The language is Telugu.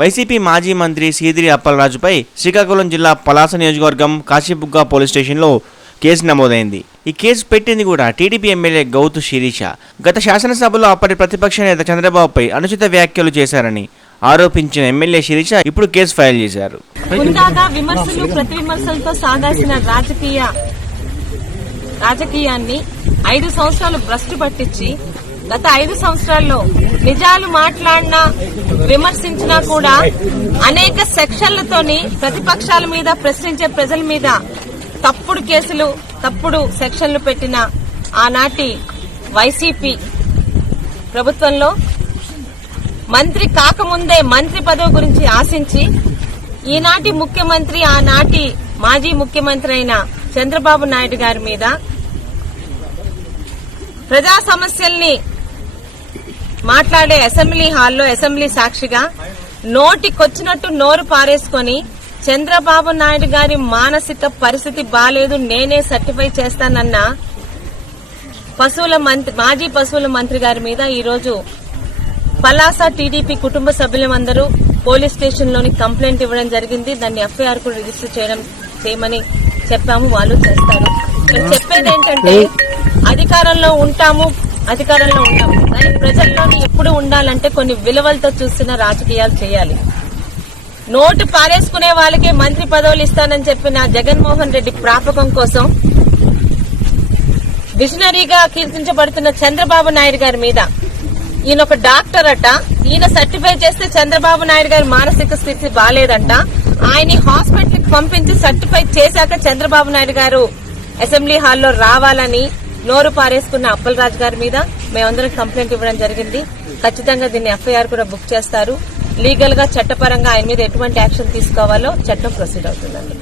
వైసీపీ మాజీ మంత్రి సీదిరి అప్పలరాజుపై శ్రీకాకుళం జిల్లా పలాస నియోజకవర్గం కాశీబుగ్గ పోలీస్ స్టేషన్లో కేసు నమోదైంది. ఈ కేసు పెట్టింది కూడా టీడీపీ ఎమ్మెల్యే గౌతు శిరీష. గత శాసనసభలో అప్పటి ప్రతిపక్ష నేత చంద్రబాబుపై అనుచిత వ్యాఖ్యలు చేశారని ఆరోపించిన ఎమ్మెల్యే శిరీష ఇప్పుడు కేసు ఫైల్ చేశారు. విమర్శలు ప్రతి విమర్శలతో సాగాల్సిన రాజకీయ రాజకీయాన్ని ఐదు సంవత్సరాలు భ్రష్టు పట్టించి గత ఐదు సంవత్సరాల్లో నిజాలు మాట్లాడినా విమర్శించినా కూడా అనేక సెక్షన్లతోని ప్రతిపక్షాల మీద ప్రశ్నించే ప్రజల మీద తప్పుడు కేసులు తప్పుడు సెక్షన్లు పెట్టిన ఆనాటి వైసీపీ ప్రభుత్వంలో మంత్రి కాకముందే మంత్రి పదవి గురించి ఆశించి ఈనాటి ముఖ్యమంత్రి ఆనాటి మాజీ ముఖ్యమంత్రి అయిన చంద్రబాబు నాయుడు గారి మీద ప్రజా సమస్యల్ని మాట్లాడే అసెంబ్లీ హాల్లో అసెంబ్లీ సాక్షిగా నోటికొచ్చినట్టు నోరు పారేసుకొని చంద్రబాబు నాయుడు గారి మానసిక పరిస్థితి బాలేదు నేనే సర్టిఫై చేస్తానన్న పశువుల మంత్రి మాజీ పశువుల మంత్రి గారి మీద ఈరోజు పలాస టీడీపీ కుటుంబ సభ్యులందరూ పోలీస్ స్టేషన్లోని కంప్లైంట్ ఇవ్వడం జరిగింది. దాన్ని ఎఫ్ఐఆర్ కూడా రిజిస్టర్ చేయడం చేయమని చెప్పాము. వాళ్ళు చేస్తారు. చెప్పేది ఏంటంటే అధికారంలో ఉంటాము. అధికారంలో ఉంటాము కానీ ప్రజల్లోని ఎప్పుడు ఉండాలంటే కొన్ని విలువలతో చూస్తున్న రాజకీయాలు చేయాలి. నోటు పారేసుకునే వాళ్ళకే మంత్రి పదవులు ఇస్తానని చెప్పిన జగన్మోహన్ రెడ్డి ప్రాపకం కోసం విజనరీగా కీర్తించబడుతున్న చంద్రబాబు నాయుడు గారి మీద. ఈయన ఒక డాక్టర్ అట. ఈయన సర్టిఫై చేస్తే చంద్రబాబు నాయుడు గారి మానసిక స్థితి బాగాలేదంట ఆయన్ని హాస్పిటల్కి పంపించి సర్టిఫై చేశాక చంద్రబాబు నాయుడు గారు అసెంబ్లీ హాల్లో రావాలని నోరు పారేసుకున్న అప్పలరాజు గారి మీద మేమందరం కంప్లైంట్ ఇవ్వడం జరిగింది. ఖచ్చితంగా దీన్ని ఎఫ్ఐఆర్ కూడా బుక్ చేస్తారు. లీగల్గా చట్టపరంగా ఆయన మీద ఎటువంటి యాక్షన్ తీసుకోవాలో చట్టం ప్రొసీడ్ అవుతుందండి.